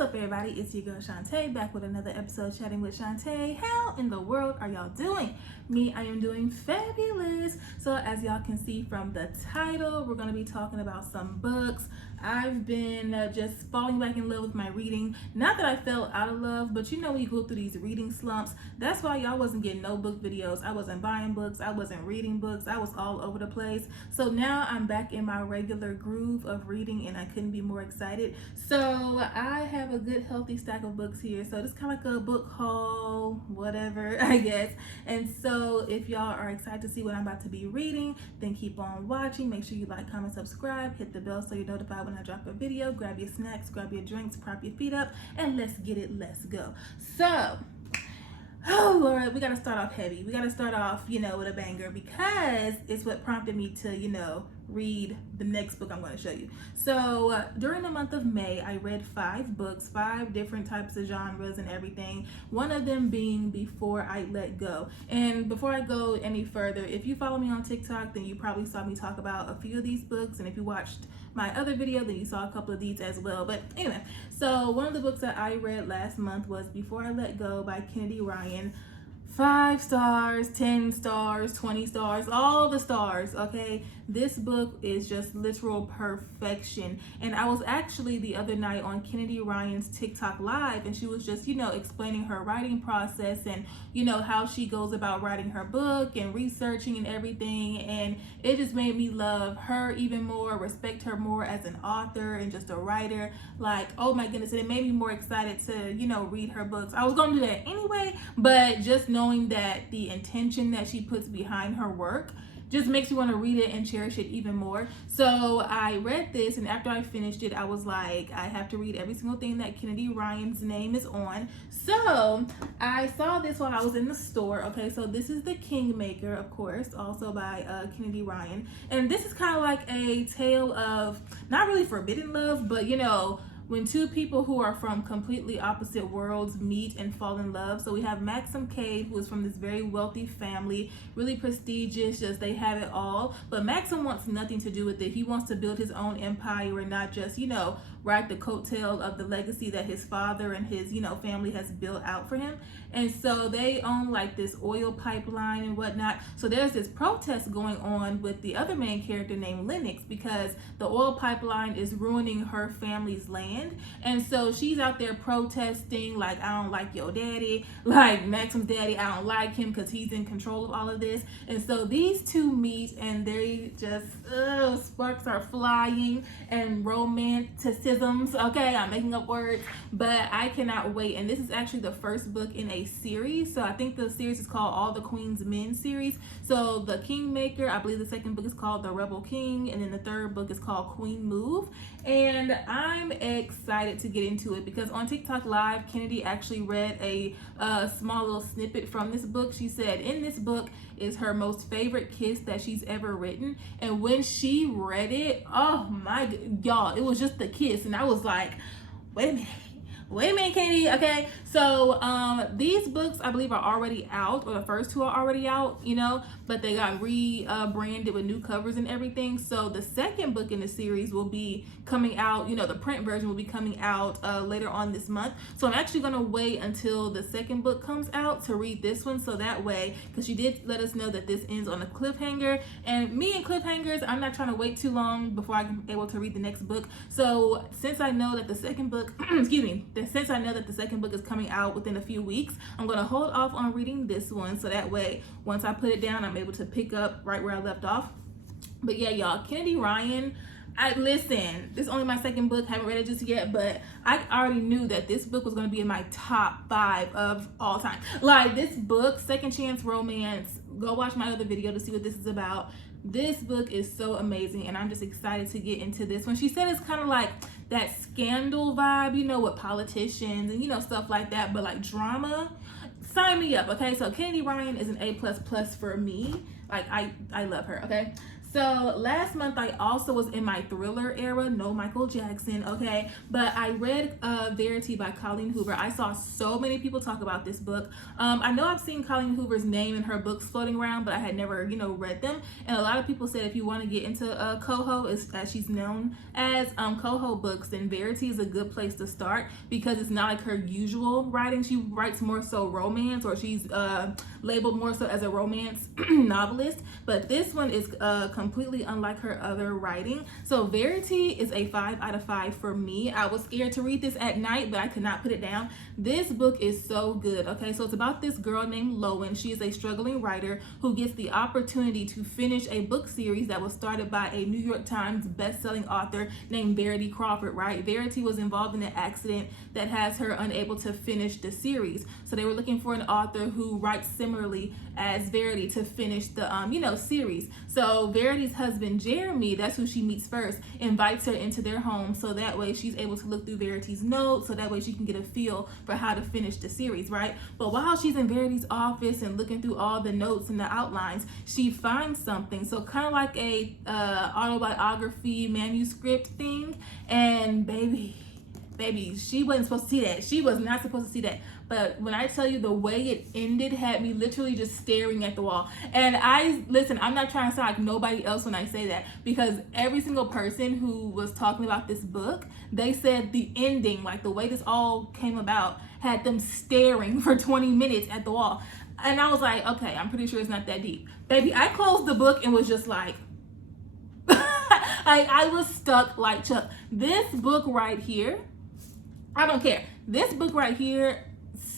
What's up, everybody? It's your girl Chanté back with another episode chatting with Chanté. How in the world are y'all doing? Me, I am doing fabulous. So as y'all can see from the title, we're going to be talking about some books. I've been just falling back in love with my reading. Not that I fell out of love, but you know when you go through these reading slumps, that's why y'all wasn't getting no book videos. I wasn't buying books. I wasn't reading books. I was all over the place. So now I'm back in my regular groove of reading and I couldn't be more excited. So I have a good healthy stack of books here. So this kind of like a book haul, whatever, I guess. And so if y'all are excited to see what I'm about to be reading, then keep on watching. Make sure you like, comment, subscribe, hit the bell so you're notified when I drop a video. Grab your snacks, grab your drinks, prop your feet up, and let's get it, let's go. So, oh Lord, we gotta start off heavy. We gotta start off, with a banger because it's what prompted me to, read the next book I'm going to show you. So during the month of May, I read 5 books, 5 different types of genres and everything. One of them being Before I Let Go. And before I go any further, if you follow me on TikTok, then you probably saw me talk about a few of these books. And if you watched my other video, then you saw a couple of these as well. But anyway, so one of the books that I read last month was Before I Let Go by Kennedy Ryan. 5 stars, 10 stars, 20 stars, all the stars, okay? This book is just literal perfection. And I was actually the other night on Kennedy Ryan's TikTok live, and she was just, explaining her writing process and, how she goes about writing her book and researching and everything. And it just made me love her even more, respect her more as an author and just a writer. Like, oh my goodness, and it made me more excited to, read her books. I was going to do that anyway, but just knowing that the intention that she puts behind her work just makes you want to read it and cherish it even more. So I read this, and after I finished it, I was like, I have to read every single thing that Kennedy Ryan's name is on. So I saw this while I was in the store. Okay, so this is The Kingmaker, of course, also by Kennedy Ryan. And this is kind of like a tale of, not really forbidden love, but when two people who are from completely opposite worlds meet and fall in love. So we have Maxim Cave, who is from this very wealthy family, really prestigious, just they have it all. But Maxim wants nothing to do with it. He wants to build his own empire and not just, ride the coattail of the legacy that his father and his, family has built out for him. And so they own like this oil pipeline and whatnot. So there's this protest going on with the other main character named Lennox because the oil pipeline is ruining her family's land. And so she's out there protesting like, I don't like your daddy, like Maxim's daddy, I don't like him because he's in control of all of this. And so these two meet and they just, sparks are flying and romanticisms. Okay, I'm making up words, but I cannot wait. And this is actually the first book in a series. So I think the series is called All the Queen's Men series. So The Kingmaker, I believe the second book is called The Rebel King, and then the third book is called Queen Move. And I'm excited to get into it because on TikTok Live, Kennedy actually read a small little snippet from this book. She said in this book is her most favorite kiss that she's ever written. And when she read it, oh my, y'all, it was just the kiss. And I was like, wait a minute, Kennedy. Okay, so these books I believe are already out, or the first 2 are already out, but they got rebranded with new covers and everything. So the second book in the series will be coming out, the print version will be coming out later on this month. So I'm actually gonna wait until the second book comes out to read this one, so that way, because she did let us know that this ends on a cliffhanger, and me and cliffhangers, I'm not trying to wait too long before I'm able to read the next book. So since I know that the second book since I know that the second book is coming out within a few weeks, I'm going to hold off on reading this one. So that way, once I put it down, I'm able to pick up right where I left off. But yeah, y'all, Kennedy Ryan, listen, this is only my second book. Haven't read it just yet, but I already knew that this book was going to be in my top 5 of all time. Like this book, Second Chance Romance, go watch my other video to see what this is about. This book is so amazing, and I'm just excited to get into this one. She said it's kind of like that Scandal vibe, with politicians and, stuff like that, but like drama. Sign me up, okay? So Kennedy Ryan is an A++ for me. Like, I love her, okay? So last month I also was in my thriller era, no Michael Jackson, okay? But I read Verity by Colleen Hoover. I saw so many people talk about this book. I know I've seen Colleen Hoover's name in her books floating around, but I had never, read them. And a lot of people said if you want to get into coho, as she's known as, coho books, then Verity is a good place to start because it's not like her usual writing. She writes more so romance, or she's labeled more so as a romance novelist. But this one is completely unlike her other writing. So Verity is a 5 out of 5 for me. I was scared to read this at night, but I could not put it down. This book is so good. Okay, so it's about this girl named Lowen. She is a struggling writer who gets the opportunity to finish a book series that was started by a New York Times best-selling author named Verity Crawford, right? Verity was involved in an accident that has her unable to finish the series. So they were looking for an author who writes similarly as Verity to finish the series. So Verity's husband Jeremy, that's who she meets first, invites her into their home so that way she's able to look through Verity's notes, so that way she can get a feel for how to finish the series, right? But while she's in Verity's office and looking through all the notes and the outlines, she finds something, so kind of like a autobiography manuscript thing, and baby, she wasn't supposed to see that. She was not supposed to see that. But when I tell you the way it ended had me literally just staring at the wall. And I'm not trying to sound like nobody else when I say that, because every single person who was talking about this book, they said the ending, like the way this all came about, had them staring for 20 minutes at the wall. And I was like, okay, I'm pretty sure it's not that deep. Baby, I closed the book and was just like, I was stuck like Chuck. This book right here, I don't care. This book right here,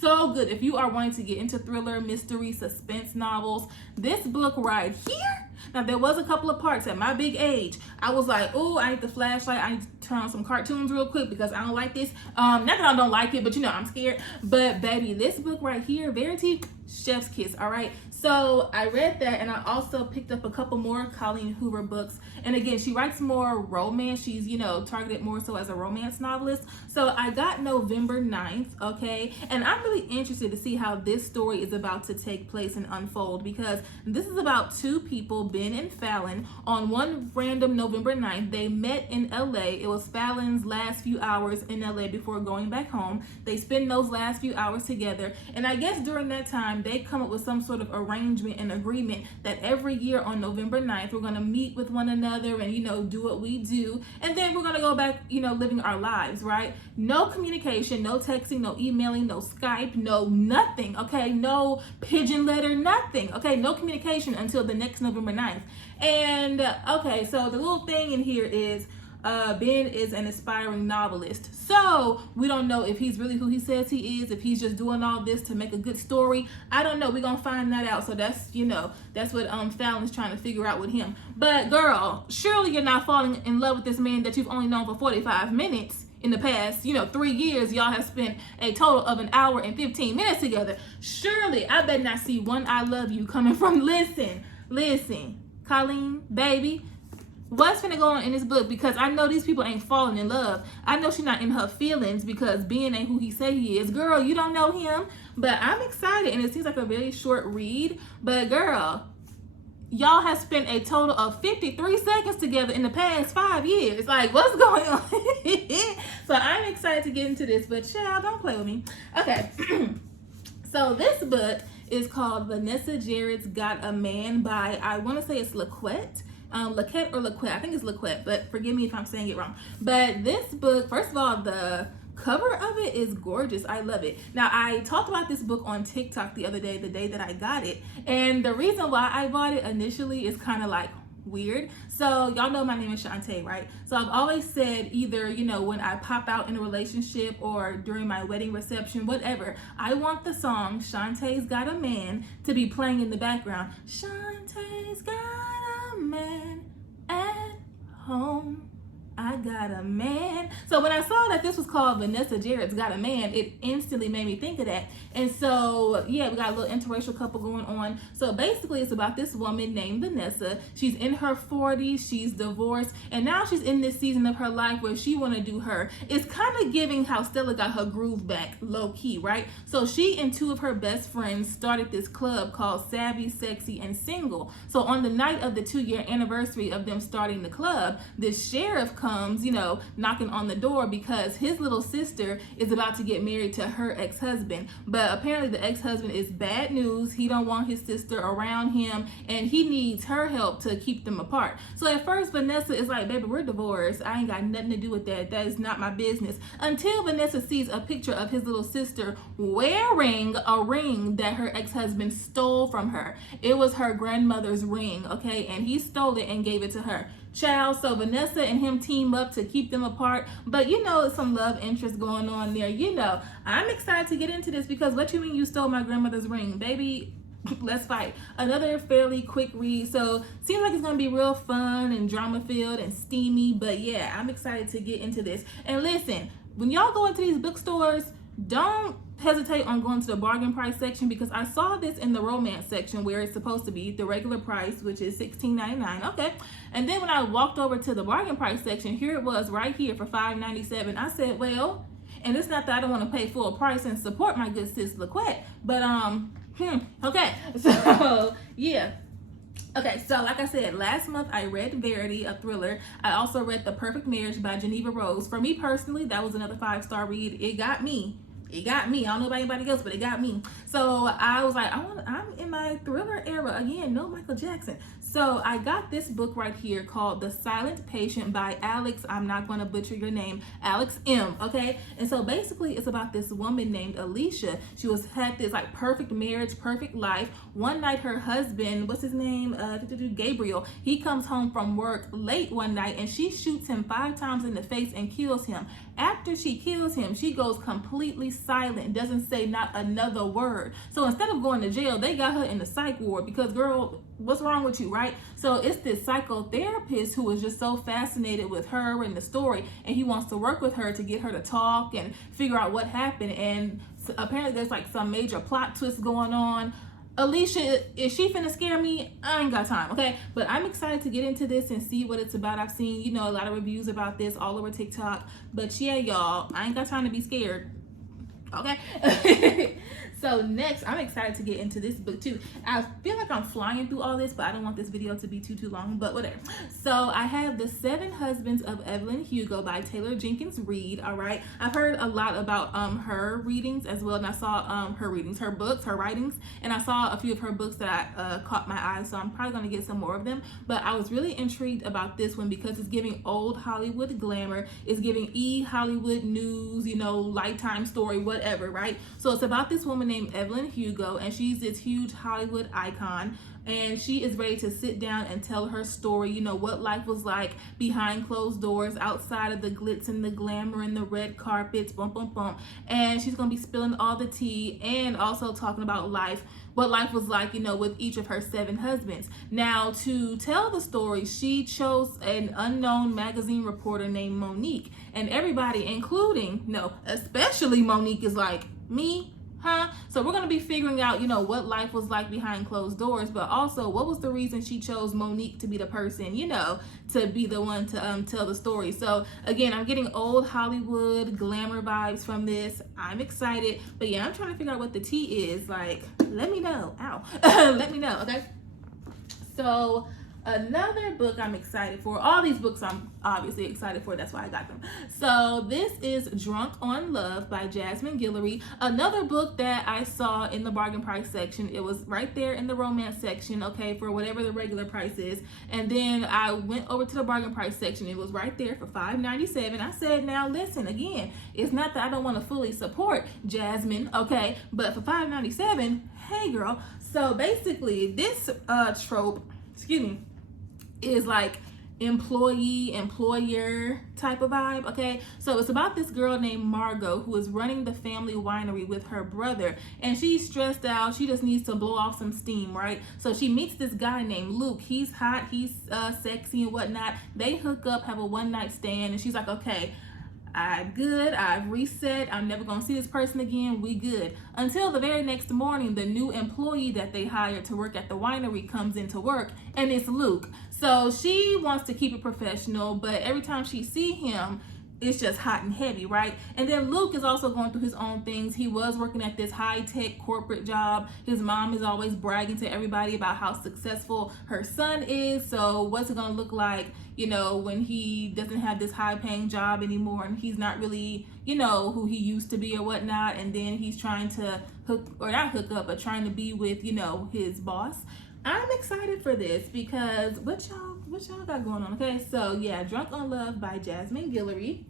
so good. If you are wanting to get into thriller, mystery, suspense novels, this book right here. Now, there was a couple of parts at my big age. I was like, oh, I need the flashlight. I need to turn on some cartoons real quick because I don't like this. Not that I don't like it, but I'm scared. But baby, this book right here, Verity, chef's kiss, all right? So I read that, and I also picked up a couple more Colleen Hoover books. And again, she writes more romance. She's, targeted more so as a romance novelist. So I got November 9th, okay? And I'm really interested to see how this story is about to take place and unfold, because this is about two people, Ben and Fallon, on one random November 9th. They met in LA. It was Fallon's last few hours in LA before going back home. They spend those last few hours together. And I guess during that time, they come up with some sort of arrangement and agreement that every year on November 9th, we're going to meet with one another and, do what we do. And then we're going to go back, living our lives, right? No communication, no texting, no emailing, no Skype, no nothing, okay? No pigeon letter, nothing, okay? No communication until the next November 9th. And, okay, so the little thing in here is, Ben is an aspiring novelist. So we don't know if he's really who he says he is, if he's just doing all this to make a good story. I don't know. We're going to find that out. So that's, that's what Fallon's trying to figure out with him. But girl, surely you're not falling in love with this man that you've only known for 45 minutes. In the past, 3 years, y'all have spent a total of 1 hour and 15 minutes together. Surely, I better not see one I love you coming from, listen, Colleen, baby, what's finna go on in this book? Because I know these people ain't falling in love. I know she's not in her feelings because Ben ain't who he say he is. Girl, you don't know him, but I'm excited, and it seems like a very short read. But girl, y'all have spent a total of 53 seconds together in the past 5 years. Like, what's going on? So I'm excited to get into this, but child, don't play with me. Okay, so this book is called Vanessa Jared's Got a Man by, I want to say it's Laquette or Laquette. I think it's Laquette, but forgive me if I'm saying it wrong. But this book, first of all, the cover of it is gorgeous. I love it. Now, I talked about this book on TikTok the other day, the day that I got it. And the reason why I bought it initially is kind of like weird. So y'all know my name is Chanté, right? So I've always said either, when I pop out in a relationship or during my wedding reception, whatever, I want the song Chanté's Got a Man to be playing in the background. Chanté's got a man at home. I Got a Man. So when I saw that this was called Vanessa Jared's Got a Man, it instantly made me think of that. And so, yeah, we got a little interracial couple going on. So basically, it's about this woman named Vanessa. She's in her 40s, she's divorced, and now she's in this season of her life where she want to do her. It's kind of giving how Stella got her groove back, low key, right? So she and two of her best friends started this club called Savvy, Sexy, and Single. So on the night of the 2-year anniversary of them starting the club, this sheriff comes, you know, knocking on the door because his little sister is about to get married to her ex-husband. But apparently the ex-husband is bad news. He don't want his sister around him, and he needs her help to keep them apart. So at first Vanessa is like, baby, we're divorced. I ain't got nothing to do with that. That is not my business. Until Vanessa sees a picture of his little sister wearing a ring that her ex-husband stole from her. It was her grandmother's ring, okay? And he stole it and gave it to her. Child, so Vanessa and him team up to keep them apart, but you know, some love interest going on there. You know, I'm excited to get into this because what you mean you stole my grandmother's ring, baby? Let's fight. Another fairly quick read, so seems like it's gonna be real fun and drama filled and steamy, but yeah, I'm excited to get into this. And listen, when y'all go into these bookstores, don't hesitate on going to the bargain price section, because I saw this in the romance section where it's supposed to be the regular price, which is $16.99. Okay, and then when I walked over to the bargain price section, here it was right here for $5.97. I said, well, and it's not that I don't want to pay full price and support my good sis LaQuette, but okay, so yeah. Okay, so like I said, last month I read Verity, a thriller. I also read The Perfect Marriage by Geneva Rose. For me personally, that was another 5-star read. It got me. It got me. I don't know about anybody else, but it got me. So I was like, I'm in my thriller era again. No Michael Jackson. So I got this book right here called The Silent Patient by Alex, I'm not going to butcher your name, Alex M. Okay, and so basically it's about this woman named Alicia. She had this like perfect marriage, perfect life. One night her husband, what's his name, Gabriel, he comes home from work late one night and she shoots him 5 times in the face and kills him. After she kills him, she goes completely silent, doesn't say not another word. So instead of going to jail, they got her in the psych ward because, girl, what's wrong with you, right? So it's this psychotherapist who is just so fascinated with her and the story, and he wants to work with her to get her to talk and figure out what happened. And apparently there's like some major plot twist going on. Alicia, is she finna scare me? I ain't got time, okay? But I'm excited to get into this and see what it's about. I've seen, you know, a lot of reviews about this all over TikTok. But yeah, y'all, I ain't got time to be scared, okay? So next, I'm excited to get into this book too. I feel like I'm flying through all this, but I don't want this video to be too long, but whatever. So I have The 7 Husbands of Evelyn Hugo by Taylor Jenkins Reid, all right? I've heard a lot about her readings as well, and I saw her readings, her books, her writings, and I saw a few of her books that caught my eye, so I'm probably gonna get some more of them. But I was really intrigued about this one because it's giving old Hollywood glamour, it's giving Hollywood news, you know, Lifetime story, whatever, right? So it's about this woman named Evelyn Hugo, and she's this huge Hollywood icon, and she is ready to sit down and tell her story, you know, what life was like behind closed doors, outside of the glitz and the glamour and the red carpets, bump bump bump. And she's gonna be spilling all the tea and also talking about life, what life was like, you know, with each of her 7 husbands. Now, to tell the story, she chose an unknown magazine reporter named Monique, and everybody, including, no, especially Monique, is like, me? Huh? So we're going to be figuring out, you know, what life was like behind closed doors, but also what was the reason she chose Monique to be the person, you know, to be the one to tell the story. So again, I'm getting old Hollywood glamour vibes from this. I'm excited, but yeah, I'm trying to figure out what the tea is. Like, let me know. Ow. Let me know, okay? So another book I'm excited for. All these books I'm obviously excited for. That's why I got them. So this is Drunk on Love by Jasmine Guillory. Another book that I saw in the bargain price section. It was right there in the romance section, okay, for whatever the regular price is. And then I went over to the bargain price section. It was right there for $5.97. I said, now listen, again, it's not that I don't want to fully support Jasmine, okay, but for $5.97, hey girl. So basically this trope, excuse me, is like employee employer type of vibe. Okay, so it's about this girl named Margot who is running the family winery with her brother, and she's stressed out. She just needs to blow off some steam, right? So she meets this guy named Luke. He's hot, he's sexy and whatnot. They hook up, have a one-night stand, and she's like, okay, I'm good, I've reset, I'm never gonna see this person again, we good. Until the very next morning, the new employee that they hired to work at the winery comes into work, and it's Luke. So she wants to keep it professional, but every time she see him, it's just hot and heavy, right? And then Luke is also going through his own things. He was working at this high-tech corporate job. His mom is always bragging to everybody about how successful her son is. So what's it gonna look like, you know, when he doesn't have this high-paying job anymore and he's not really, you know, who he used to be or whatnot, and then he's trying to trying to be with, you know, his boss. I'm excited for this because what y'all got going on? Okay, so yeah, Drunk on Love by Jasmine Guillory.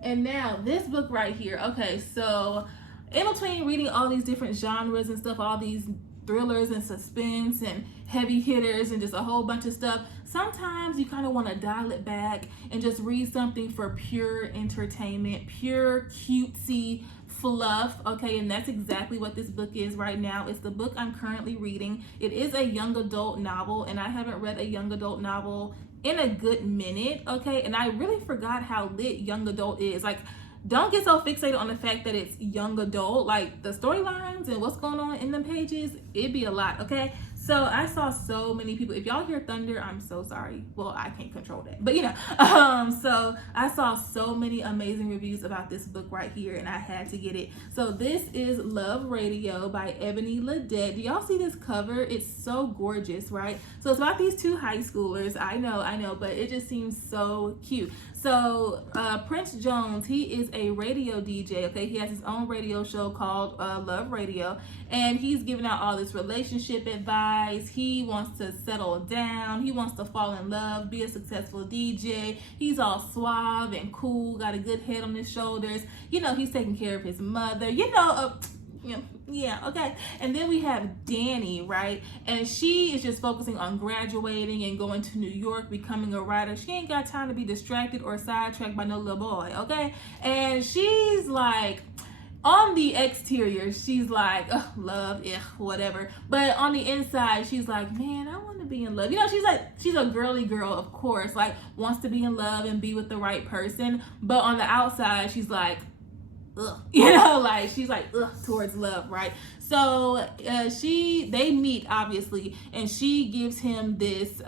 And now this book right here. Okay, so in between reading all these different genres and stuff, all these thrillers and suspense and heavy hitters and just a whole bunch of stuff, sometimes you kind of want to dial it back and just read something for pure entertainment, pure cutesy fluff. Okay, and that's exactly what this book is right now. It's the book I'm currently reading. It is a young adult novel, and I haven't read a young adult novel in a good minute. Okay, and I really forgot how lit young adult is. Like, don't get so fixated on the fact that it's young adult. Like, the storylines and what's going on in them pages, it'd be a lot. Okay, so I saw so many people. If y'all hear thunder, I'm so sorry. Well, I can't control that, but you know. So I saw so many amazing reviews about this book right here, and I had to get it. So this is Love Radio by Ebony Ledette. Do y'all see this cover? It's so gorgeous, right? So it's about these two high schoolers. I know, but it just seems so cute. So Prince Jones, he is a radio DJ. Okay, he has his own radio show called Love Radio, and he's giving out all this relationship advice. He wants to settle down. He wants to fall in love, be a successful DJ. He's all suave and cool, got a good head on his shoulders. You know, he's taking care of his mother. Yeah, okay. And then we have Danny, right? And she is just focusing on graduating and going to New York, becoming a writer. She ain't got time to be distracted or sidetracked by no little boy, okay? And she's like, on the exterior, she's like, oh, love, whatever. But on the inside, she's like, man, I want to be in love. You know, she's a girly girl, of course, like wants to be in love and be with the right person. But on the outside, she's like, ugh, you know, like she's like, ugh, towards love, right? So they meet, obviously, and she gives him this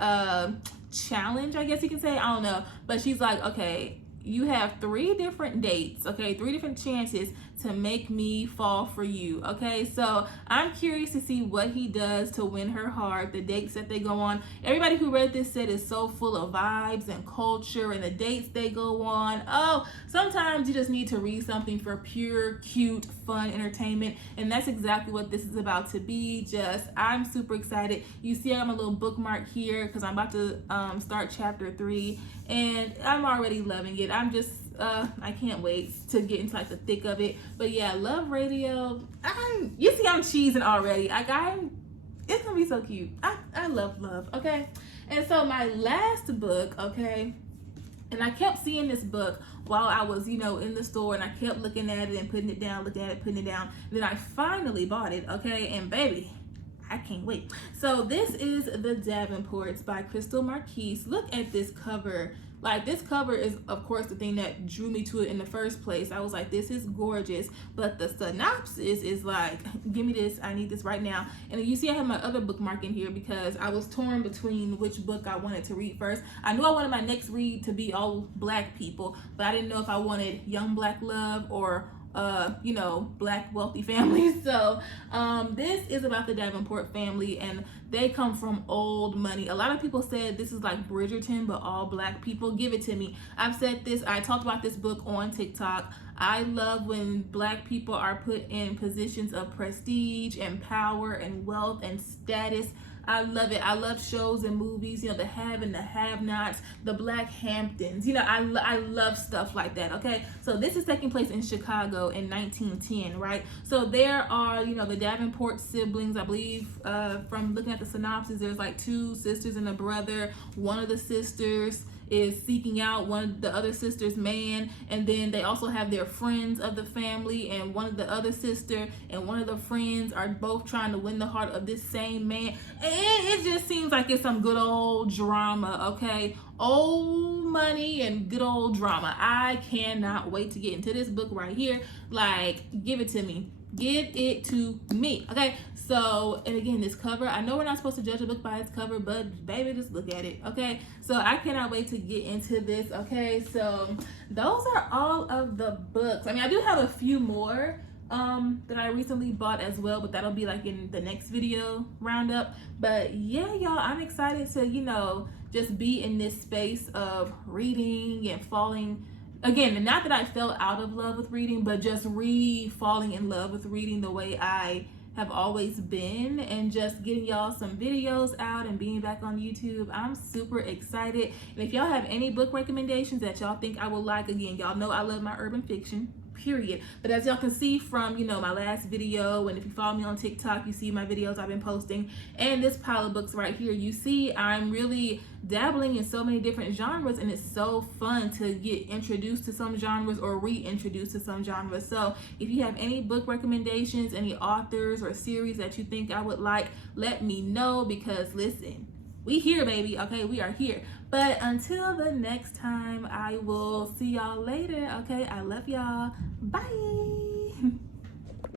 challenge, I guess you can say. I don't know. But she's like, okay, you have 3 different dates, okay, 3 different chances to make me fall for you. Okay, so I'm curious to see what he does to win her heart, the dates that they go on. Everybody who read this said it's so full of vibes and culture, and the dates they go on. Oh, sometimes you just need to read something for pure, cute, fun entertainment, and that's exactly what this is about to be. I'm super excited. You see I have a little bookmark here because I'm about to start chapter 3, and I'm already loving it. I can't wait to get into like the thick of it. But yeah, Love Radio. You see I'm cheesing already. It's gonna be so cute. I love love. Okay, and so my last book. Okay, and I kept seeing this book while I was, you know, in the store, and I kept looking at it and putting it down, looking at it, putting it down. Then I finally bought it. Okay, and baby, I can't wait. So this is The Davenports by Crystal Marquise. Look at this cover. Like, this cover is, of course, the thing that drew me to it in the first place. I was like, this is gorgeous. But the synopsis is like, give me this. I need this right now. And you see I have my other bookmark in here because I was torn between which book I wanted to read first. I knew I wanted my next read to be all black people, but I didn't know if I wanted young black love or you know, black wealthy families. So this is about the Davenport family, and they come from old money. A lot of people said this is like Bridgerton, but all black people. Give it to me. I've said this, I talked about this book on TikTok. I love when black people are put in positions of prestige and power and wealth and status. I love it. I love shows and movies, you know, the have and the have-nots, the Black Hamptons. You know, I love stuff like that, okay? So this is taking place in Chicago in 1910, right? So there are, you know, the Davenport siblings, I believe, from looking at the synopsis, there's like 2 sisters and a brother. One of the sisters is seeking out one of the other sister's man, and then they also have their friends of the family, and one of the other sister and one of the friends are both trying to win the heart of this same man, and it just seems like it's some good old drama, okay? Old money and good old drama. I cannot wait to get into this book right here. Like, give it to me. Give it to me, okay? So, and again, this cover, I know we're not supposed to judge a book by its cover, but baby, just look at it, okay? So I cannot wait to get into this, okay? So those are all of the books. I mean, I do have a few more that I recently bought as well, but that'll be like in the next video roundup. But yeah, y'all, I'm excited to, you know, just be in this space of reading and falling. Again, not that I fell out of love with reading, but just falling in love with reading the way I have always been, and just getting y'all some videos out and being back on YouTube. I'm super excited. And if y'all have any book recommendations that y'all think I will like, again, y'all know I love my urban fiction, period. But as y'all can see from, you know, my last video, and if you follow me on TikTok, you see my videos I've been posting, and this pile of books right here, you see I'm really dabbling in so many different genres, and it's so fun to get introduced to some genres or reintroduced to some genres. So if you have any book recommendations, any authors or series that you think I would like, let me know, because listen, we here, baby, okay? We are here. But until the next time, I will see y'all later, okay? I love y'all. Bye.